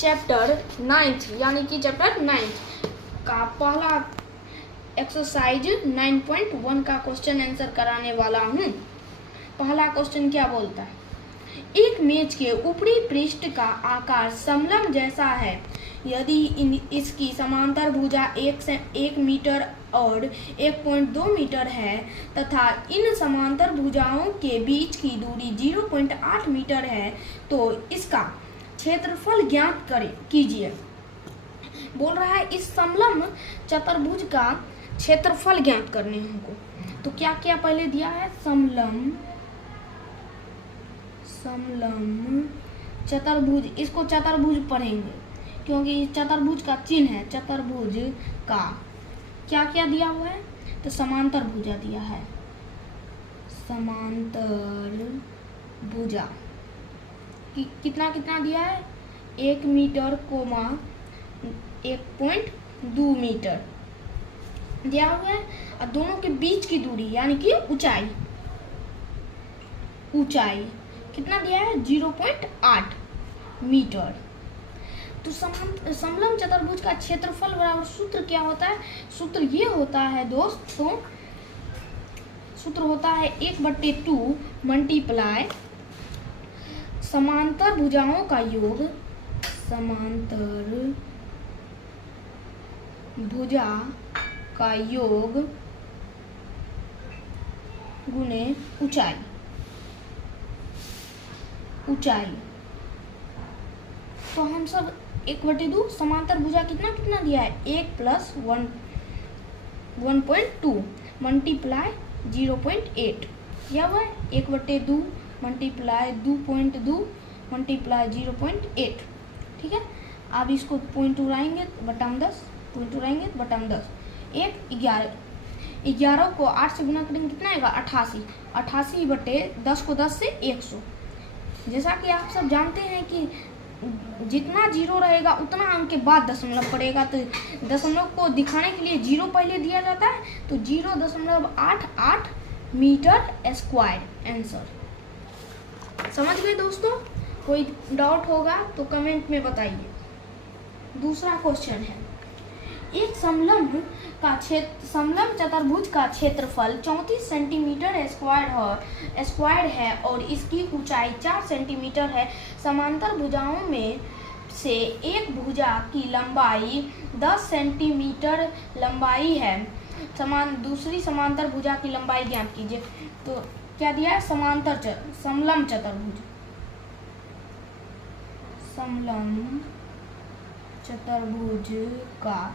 Chapter 9 यानी कि chapter 9 का पहला एक्सरसाइज 9.1 का क्वेश्चन आंसर कराने वाला हूँ। पहला क्वेश्चन क्या बोलता है, एक मेज के ऊपरी पृष्ठ का आकार समलंब जैसा है यदि इसकी समांतर भुजा 1 मीटर और 1.2 मीटर है तथा इन समांतर भुजाओं के बीच की दूरी 0.8 मीटर है तो इसका क्षेत्रफल ज्ञात कीजिए। बोल रहा है इस समलंब चतुर्भुज का क्षेत्रफल ज्ञात करने हमको। तो क्या क्या पहले दिया है, समलंब चतुर्भुज, इसको चतुर्भुज पढ़ेंगे क्योंकि चतुर्भुज का चिन्ह है। चतुर्भुज का क्या क्या दिया हुआ है, तो समांतर भुजा दिया है, समांतर भुजा कितना कितना दिया है, 1 मीटर, 1.2 मीटर दिया हुआ है। और दोनों के बीच की दूरी यानी कि ऊंचाई कितना दिया है, 0.8 मीटर। तो समलंब चतुर्भुज का क्षेत्रफल बराबर सूत्र क्या होता है, सूत्र ये होता है दोस्तों, सूत्र होता है 1/2 मल्टीप्लाई समांतर भुजाओं का योग, समांतर भुजा का योग गुणे ऊंचाई। तो हम सब 1/2 समांतर भुजा कितना कितना दिया है, 1 + 1.2 मल्टीप्लाई 0.8 दिया हुआ है, 1/2 मल्टीप्लाई 2.2 मल्टीप्लाई 0.8। ठीक है, अब इसको पॉइंट उड़ाएंगे बटाम 10, पॉइंट उड़ाएंगे बटाम 10, 11 को 8 से गुना करेंगे कितना आएगा, 88/10 को 10 से 100। जैसा कि आप सब जानते हैं कि जितना जीरो रहेगा उतना अंक के बाद दशमलव पड़ेगा, तो दशमलव को दिखाने के लिए जीरो पहले दिया जाता है, तो 0.88 मीटर स्क्वायर आंसर। समझ गए दोस्तों? कोई डाउट होगा तो कमेंट में बताइए। दूसरा क्वेश्चन है, एक समलंब चतुर्भुज का क्षेत्रफल 34 सेंटीमीटर स्क्वायर है और इसकी ऊंचाई 4 सेंटीमीटर है। समांतर भुजाओं में से एक भुजा की लंबाई 10 सेंटीमीटर लंबाई है, दूसरी समांतर भुजा की लंबाई ज्ञात कीजिए। तो क्या दिया है, समलंब चतुर्भुज का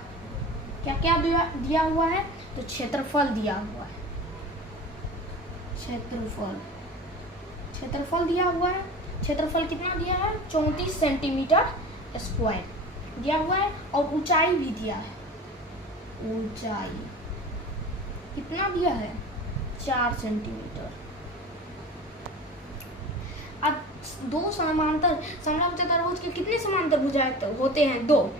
क्या क्या दिया हुआ है, तो क्षेत्रफल दिया हुआ है, क्षेत्रफल दिया हुआ है। क्षेत्रफल कितना दिया है, 34 सेंटीमीटर स्क्वायर दिया हुआ है और ऊंचाई भी दिया है, ऊंचाई कितना दिया है, 4 सेंटीमीटर। अब दो समलंब चतुर्भुज के कितने समांतर भुजाएं होते हैं, दो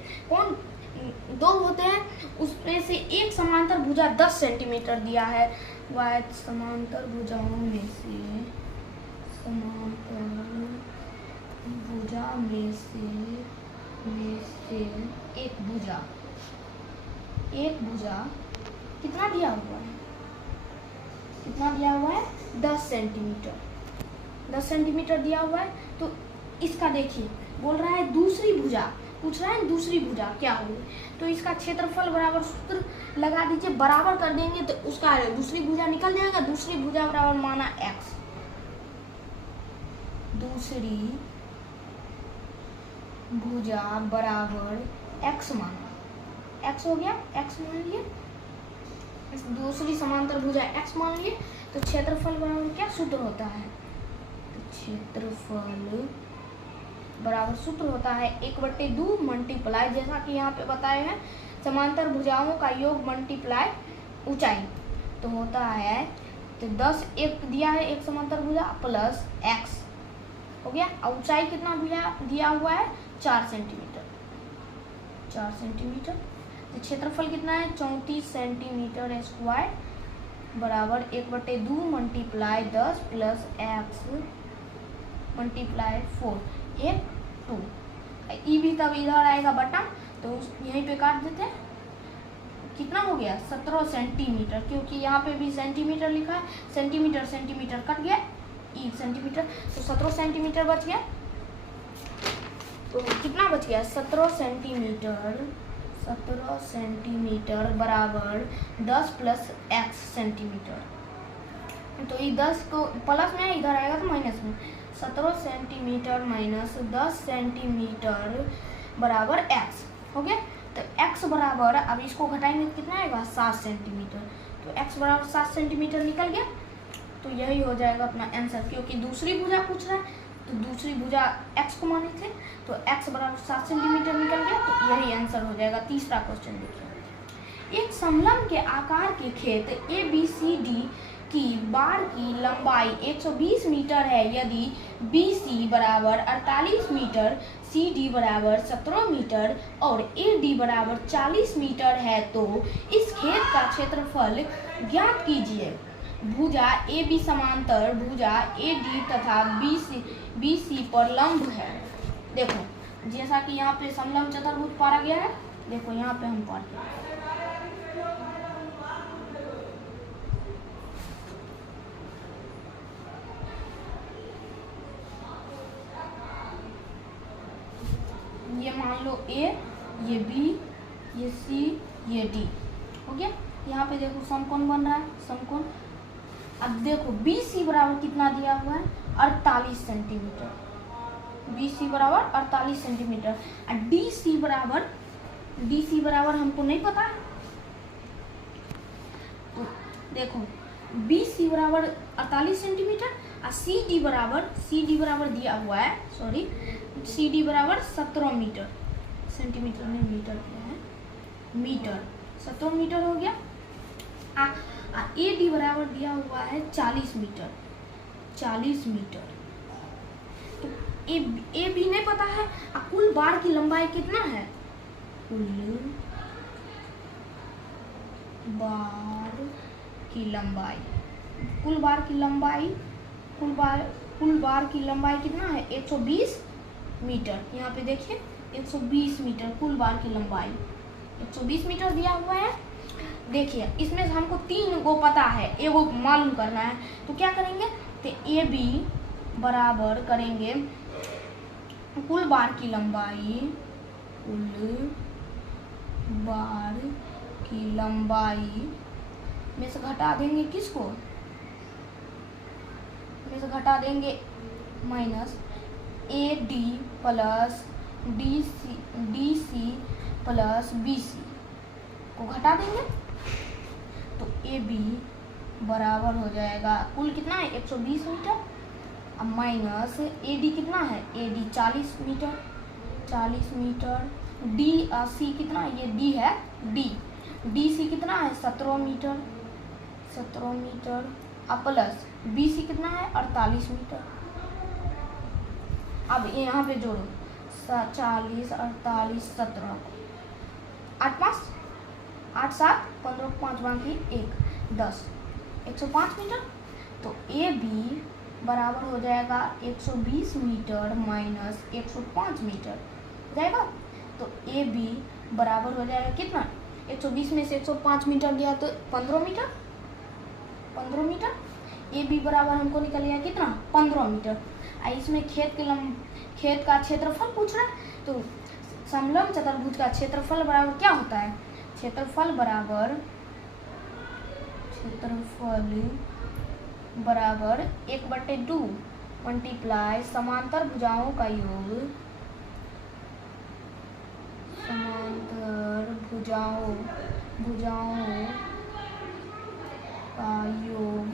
होते हैं, उसमें से एक समांतर भुजा 10 सेंटीमीटर दिया है। वह समांतर भुजाओं में से एक भुजा कितना दिया हुआ है, 10 सेंटीमीटर दिया हुआ है। तो इसका देखिए, बोल रहा है दूसरी भुजा, पूछ रहा है दूसरी भुजा क्या होगी, तो इसका क्षेत्रफल बराबर सूत्र लगा दीजिए, बराबर कर देंगे तो उसका दूसरी भुजा निकल जाएगा। दूसरी भुजा बराबर माना x, दूसरी भुजा बराबर x माना, x हो गया, x मान लिए, दूसरी समांतर भुजा x मान लिए। तो क्षेत्रफल बराबर क्या सूत्र होता है, क्षेत्रफल बराबर सूत्र होता है 1/2 मल्टीप्लाई, जैसा कि यहाँ पे बताए हैं, समांतर भुजाओं का योग मल्टीप्लाई ऊंचाई। तो होता है, तो 10 एक दिया है, एक समांतर भुजा प्लस x हो गया, और ऊंचाई कितना दिया हुआ है, 4 सेंटीमीटर। तो क्षेत्रफल कितना है, 34 सेंटीमीटर स्क्वायर बराबर 1/2 मल्टीप्लाई 10 प्लस x मल्टीप्लाई 4, 1 2 ई भी तब इधर आएगा बटा, तो यहीं पे काट देते हैं। कितना हो गया 17 सेंटीमीटर, क्योंकि यहाँ पे भी सेंटीमीटर लिखा है, सेंटीमीटर सेंटीमीटर कट गया, ई सेंटीमीटर, तो 17 सेंटीमीटर बच गया। तो कितना बच गया 17 सेंटीमीटर, 17 सेंटीमीटर बराबर 10 प्लस x सेंटीमीटर। तो ये 10 को प्लस में है, इधर आएगा तो माइनस में। 17 सेंटीमीटर माइनस 10 सेंटीमीटर बराबर x हो गया। तो x बराबर, अब इसको घटाएंगे तो कितना आएगा 7 सेंटीमीटर। तो x बराबर 7 सेंटीमीटर निकल गया। तो यही हो जाएगा अपना आंसर, क्योंकि दूसरी भुजा पूछ रहा है, तो दूसरी भुजा x को माने थे, तो x बराबर 7 सेंटीमीटर निकल गया। तो यही आंसर हो जाएगा। तीसरा क्वेश्चन देखिए, एक समलंब के आकार के खेत ABCD की बाड़ की लंबाई 120 मीटर है। यदि BC बराबर 48 मीटर, CD बराबर 17 मीटर और AD बराबर 40 मीटर है, तो इस खेत का क्षेत्रफल ज्ञात कीजिए। भुजा AB समांतर भुजा AD तथा BC पर लंब है। देखो जैसा कि यहाँ पे समलंब चतुर्भुज पारा गया है, देखो यहाँ पे हम पढ़ते हैं, ये मान लो A, ये B, ये C, ये D हो गया। यहाँ पे देखो समकोण बन रहा है, समकोण। अब देखो BC बराबर कितना दिया हुआ है 48 सेंटीमीटर, BC बराबर 48 सेंटीमीटर। और DC बराबर हमको नहीं पता है। तो देखो BC बराबर 48 सेंटीमीटर और CD बराबर दिया हुआ है, सॉरी, CD बराबर 17 मीटर, सेंटीमीटर में मीटर दिया है, मीटर 17 मीटर हो गया। AD बराबर दिया हुआ है 40 मीटर, 40 मीटर। तो ए भी नहीं पता है। कुल बाड़ की लंबाई कितना है, कुल बाड़ की लंबाई, कुल बाड़ की लंबाई, कुल बाड़ की लंबाई कितना है 120 मीटर। यहाँ पे देखिए 120 मीटर कुल बाड़ की लंबाई, 120 मीटर दिया हुआ है। देखिए इसमें से हमको 3 गो पता है, एगो मालूम करना है। तो क्या करेंगे, तो AB बराबर करेंगे कुल बाड़ की लंबाई, कुल बाड़ की लंबाई में से घटा देंगे किसको, में से घटा देंगे minus AD plus DC plus BC को घटा देंगे। तो AB बराबर हो जाएगा, कुल कितना है 120 मीटर, अब माइनस AD कितना है, AD 40 मीटर, 40 मीटर। DC कितना है, ये D है, DC कितना है 17 मीटर, 17 मीटर। अब प्लस BC कितना है 48 मीटर। अब यहाँ पे जोड़ो 40, 48, 17, 8 5 8 7 15 5 बाकी 1 10, 105 मीटर। तो AB बराबर हो जाएगा 120 मीटर माइनस 105 मीटर हो जाएगा। तो AB बराबर हो जाएगा कितना, 120 में से 105 मीटर गया तो 15 मीटर, 15 मीटर। AB बराबर हमको निकल गया कितना 15 मीटर। इसमें खेत का क्षेत्रफल पूछ रहा है, तो समलंब चतुर्भुज का क्षेत्रफल बराबर क्या होता है, क्षेत्रफल बराबर 1/2 मल्टीप्लाई समांतर भुजाओं का योग, समांतर भुजाओं का योग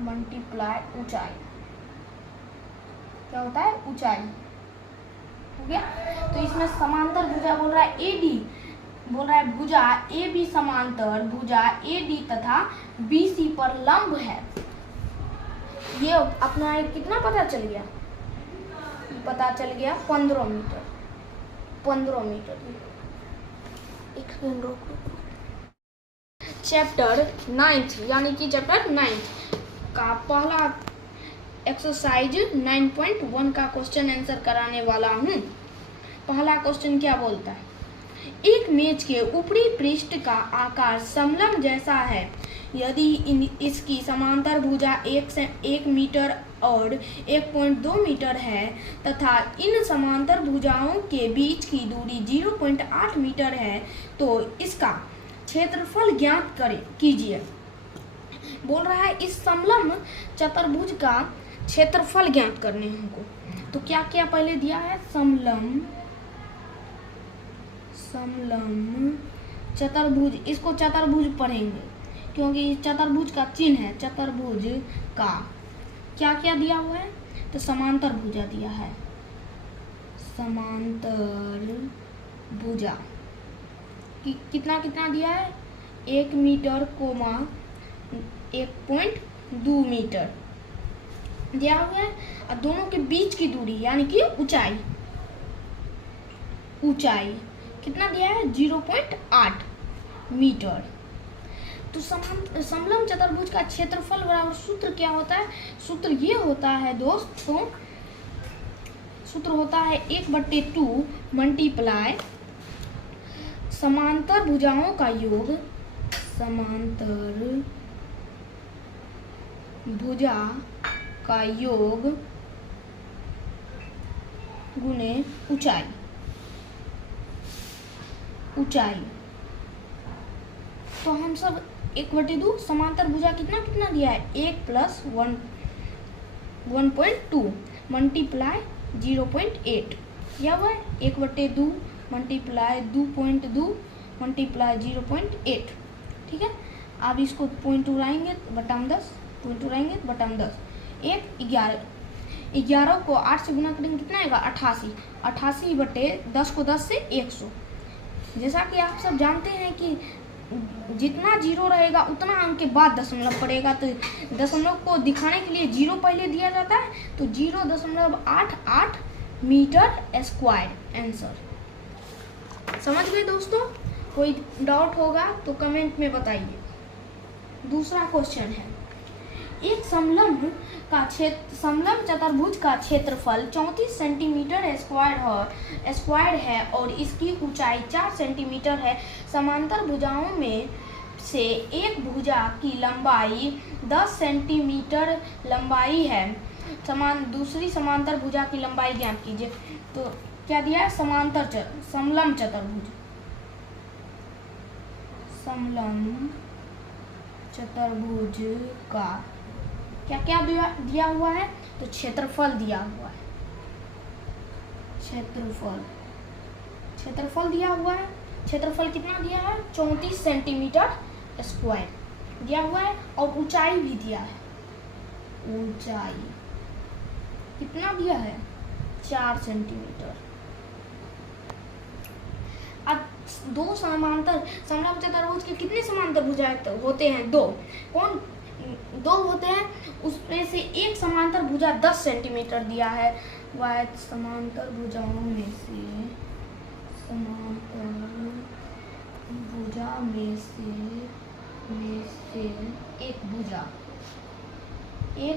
मल्टीप्लाई ऊंचाई, क्या होता है ऊंचाई हो गया। तो इसमें समांतर भुजा बोल रहा है AD, बोल रहा है भुजा AB समांतर भुजा AD तथा BC पर लंब है। ये अपना एक कितना पता चल गया, पता चल गया 15 मीटर, 15 मीटर। एक सेकंड रोको। चैप्टर 9 यानी कि चैप्टर 9 का पहला एक्सरसाइज 9.1 का क्वेश्चन आंसर कराने वाला हूँ। पहला क्वेश्चन क्या बोलता है, एक मेज के ऊपरी पृष्ठ का आकार समलंब जैसा है यदि इसकी समांतर भुजा 1 मीटर और 1.2 मीटर है तथा इन समांतर भुजाओं के बीच की दूरी 0.8 मीटर है तो इसका क्षेत्रफल ज्ञात कीजिए। बोल रहा है इस समलंब चतुर्भुज का क्षेत्रफल ज्ञात करने हमको। तो क्या क्या पहले दिया है, समलंब चतुर्भुज, इसको चतुर्भुज पढ़ेंगे क्योंकि चतुर्भुज का चिन्ह है। चतुर्भुज का क्या क्या दिया हुआ है, तो समांतर भुजा दिया है, समांतर भुजा कितना कितना दिया है, 1 मीटर कोमा 1.2 मीटर दिया हुआ है। और दोनों के बीच की दूरी यानी कि ऊंचाई कितना दिया है, 0.8 मीटर। तो समलंब चतुर्भुज का क्षेत्रफल बराबर सूत्र क्या होता है, सूत्र ये होता है दोस्तों, सूत्र होता है 1/2 मल्टीप्लाई समांतर भुजाओं का योग, समांतर भुजा का योग गुणे ऊंचाई। तो हम सब 1/2 समांतर भुजा कितना कितना दिया है, 1 + 1.2 मल्टीप्लाई 0.8 दिया हुआ है, 1/2 मल्टीप्लाई 2.2 मल्टीप्लाई 0.8। ठीक है, अब इसको पॉइंट उड़ाएंगे बटाम 10, पॉइंट उड़ाएंगे बटाम 10, 11 को 8 से गुना करेंगे कितना आएगा, 88, 88/10 को 10 से 100। जैसा कि आप सब जानते हैं कि जितना जीरो रहेगा उतना अंक के बाद दशमलव पड़ेगा, तो दशमलव को दिखाने के लिए जीरो पहले दिया जाता है, तो 0.88 मीटर स्क्वायर आंसर। समझ गए दोस्तों, कोई डाउट होगा तो कमेंट में बताइए। दूसरा क्वेश्चन है, एक समलंब चतुर्भुज का क्षेत्रफल 34 सेंटीमीटर स्क्वायर है और इसकी ऊंचाई 4 सेंटीमीटर है। समांतर भुजाओं में से एक भुजा की लंबाई 10 सेंटीमीटर लंबाई है, दूसरी समांतर भुजा की लंबाई ज्ञात कीजिए। तो क्या दिया है, समलंब चतुर्भुज का क्या क्या दिया हुआ है, तो क्षेत्रफल दिया हुआ है, क्षेत्रफल दिया हुआ है। क्षेत्रफल कितना दिया है, 34 सेंटीमीटर स्क्वायर दिया हुआ है और ऊंचाई भी दिया है, ऊंचाई कितना दिया है, 4 सेंटीमीटर। अब दो समलंब चतुर्भुज के कितने समांतर भुजा होते हैं, दो होते हैं, उसमें से एक समांतर भुजा 10 सेंटीमीटर दिया है। वह समांतर भुजाओं में से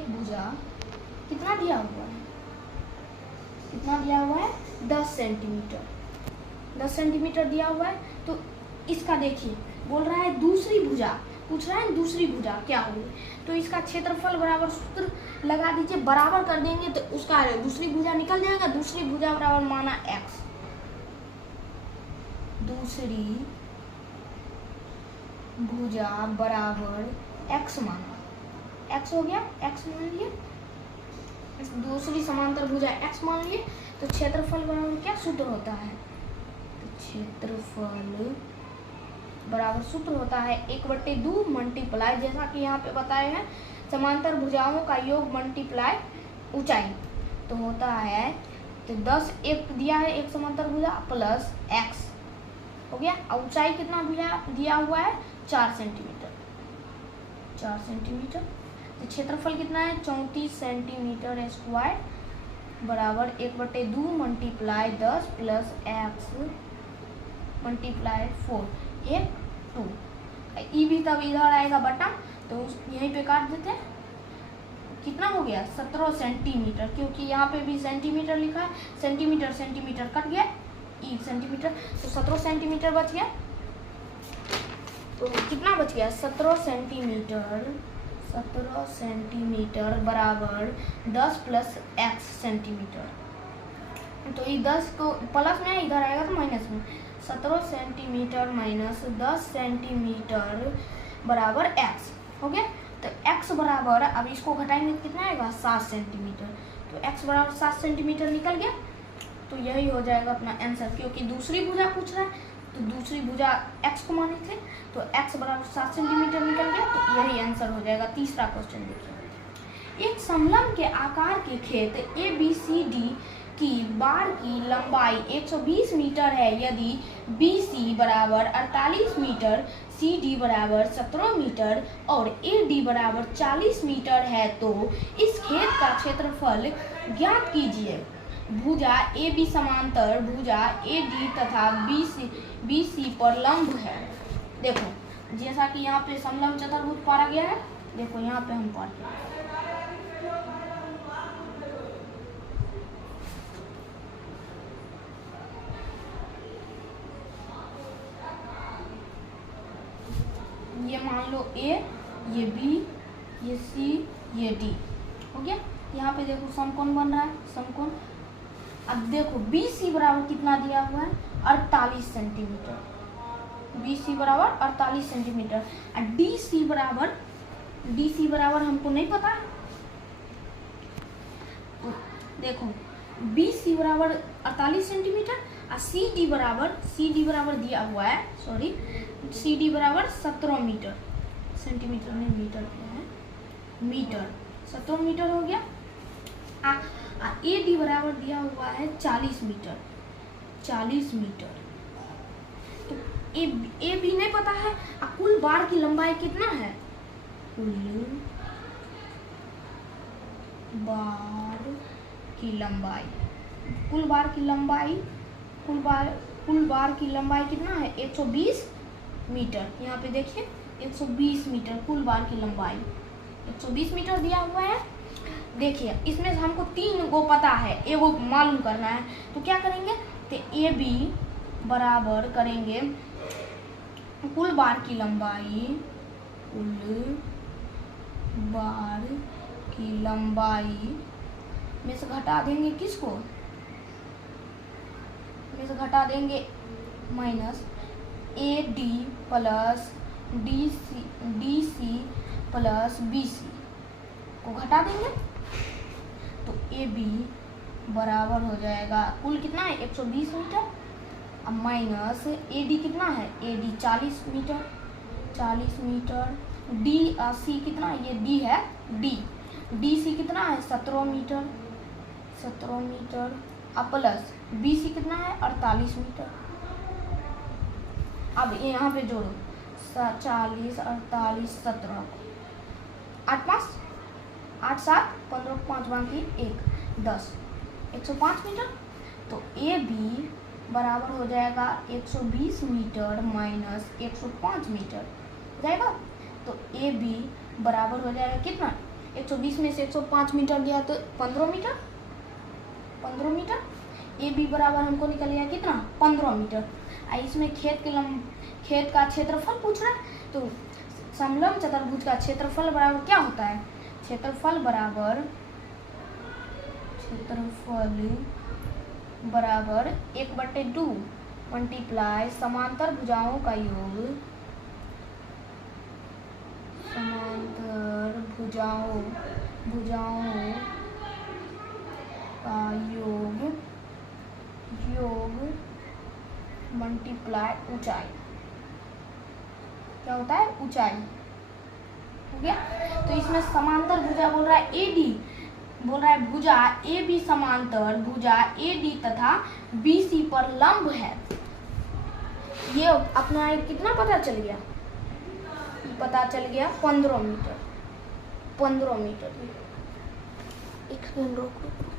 एक भुजा कितना दिया हुआ है, 10 सेंटीमीटर दिया हुआ है। तो इसका देखिए, बोल रहा है दूसरी भुजा, पूछ रहा है दूसरी भुजा क्या होगी, तो इसका क्षेत्रफल बराबर सूत्र लगा दीजिए, बराबर कर देंगे तो उसका दूसरी भुजा निकल जाएगा। दूसरी भुजा बराबर माना x, दूसरी भुजा बराबर x माना, x हो गया, x मान लिए, दूसरी समांतर भुजा x मान लिए। तो क्षेत्रफल बराबर क्या सूत्र होता है, क्षेत्रफल बराबर सूत्र होता है 1/2 मल्टीप्लाई, जैसा कि यहाँ पे बताए हैं, समांतर भुजाओं का योग मल्टीप्लाई ऊंचाई। तो होता है, तो 10 एक दिया है, एक समांतर भुजा प्लस x हो गया, और ऊंचाई कितना दिया हुआ है, 4 सेंटीमीटर। तो क्षेत्रफल कितना है, 34 सेंटीमीटर स्क्वायर बराबर 1/2 मल्टीप्लाई 10 प्लस x मल्टीप्लाई 4, 1 2। ई भी तब इधर आएगा बटा, तो यहीं पे काट देते हैं, कितना हो गया 17 सेंटीमीटर, क्योंकि यहाँ पे भी सेंटीमीटर लिखा है, सेंटीमीटर सेंटीमीटर कट गया, 1 सेंटीमीटर, तो 17 सेंटीमीटर बच गया। तो कितना बच गया 17 सेंटीमीटर बराबर 10 प्लस x सेंटीमीटर। तो ये 10 को प्लस में इधर आएगा तो माइनस में, 17 सेंटीमीटर माइनस 10 सेंटीमीटर बराबर x हो गया। तो x बराबर, अब इसको घटाएंगे कितना आएगा 7 सेंटीमीटर, तो x बराबर 7 सेंटीमीटर निकल गया। तो यही हो जाएगा अपना आंसर, क्योंकि दूसरी भुजा पूछ रहा है तो दूसरी भुजा x को माने थे, तो x बराबर 7 सेंटीमीटर निकल गया। तो यही आंसर हो जाएगा। तीसरा क्वेश्चन देखिए, एक समलंब के आकार के खेत ABCD की बार की लंबाई 120 मीटर है। यदि BC बराबर 48 मीटर, CD बराबर 17 मीटर और AD बराबर 40 मीटर है, तो इस खेत का क्षेत्रफल ज्ञात कीजिए। भुजा AB समांतर भुजा AD तथा BC पर लंब है। देखो जैसा कि यहाँ पे समलंब चतुर्भुज पारा गया है, देखो यहाँ पे हम पढ़ते हैं, ये मान लो A, ये B, ये C, ये D हो गया। यहाँ पे देखो समकोण बन रहा है, समकोण। अब देखो BC बराबर कितना दिया हुआ है 48 सेंटीमीटर, BC बराबर 48 सेंटीमीटर। और DC बराबर हमको नहीं पता है। देखो BC बराबर 48 सेंटीमीटर और CD बराबर दिया हुआ है, सॉरी, CD बराबर 17 मीटर, सेंटीमीटर में मीटर क्या है, मीटर, 17 मीटर हो गया। AD बराबर दिया हुआ है 40 मीटर, 40 मीटर। तो A भी नहीं पता है। कुल बार की लंबाई कितना है, कुल बार की लंबाई कितना है 120 मीटर। यहाँ पे देखिए 120 मीटर कुल बार की लंबाई, 120 मीटर दिया हुआ है। देखिए इसमें से हमको 3 गो पता है, एगो मालूम करना है, तो क्या करेंगे, तो AB बराबर करेंगे कुल बार की लंबाई में से घटा देंगे किसको, में से घटा देंगे minus AD plus DC plus BC को घटा देंगे, तो AB बराबर हो जाएगा कुल कितना है 120 मीटर, अब माइनस AD कितना है, AD 40 मीटर, DC कितना है, ये D है, DC कितना है 17 मीटर, अब प्लस BC कितना है 48 मीटर। अब यहाँ पे जोड़ो 40, 48, 17, 8 5 8 7 15 5 बाकी 1 10, 105 मीटर। तो AB बराबर हो जाएगा 120 मीटर माइनस 105 मीटर हो जाएगा। तो AB बराबर हो जाएगा कितना, 120 में से 105 मीटर गया तो 15 मीटर। AB बराबर हमको निकल गया कितना 15 मीटर। इसमें खेत का क्षेत्रफल पूछ रहा है, तो समलंब चतुर्भुज का क्षेत्रफल बराबर क्या होता है, क्षेत्रफल बराबर 1/2 मल्टीप्लाई समांतर भुजाओं का योग, योग मल्टीप्लाई ऊंचाई, क्या होता है ऊंचाई हो गया। तो इसमें समांतर भुजा बोल रहा है AD, बोल रहा है भुजा AB समांतर भुजा AD तथा BC पर लंब है। ये अपना कितना पता चल गया, पता चल गया 15 मीटर। एक सेकंड रोको।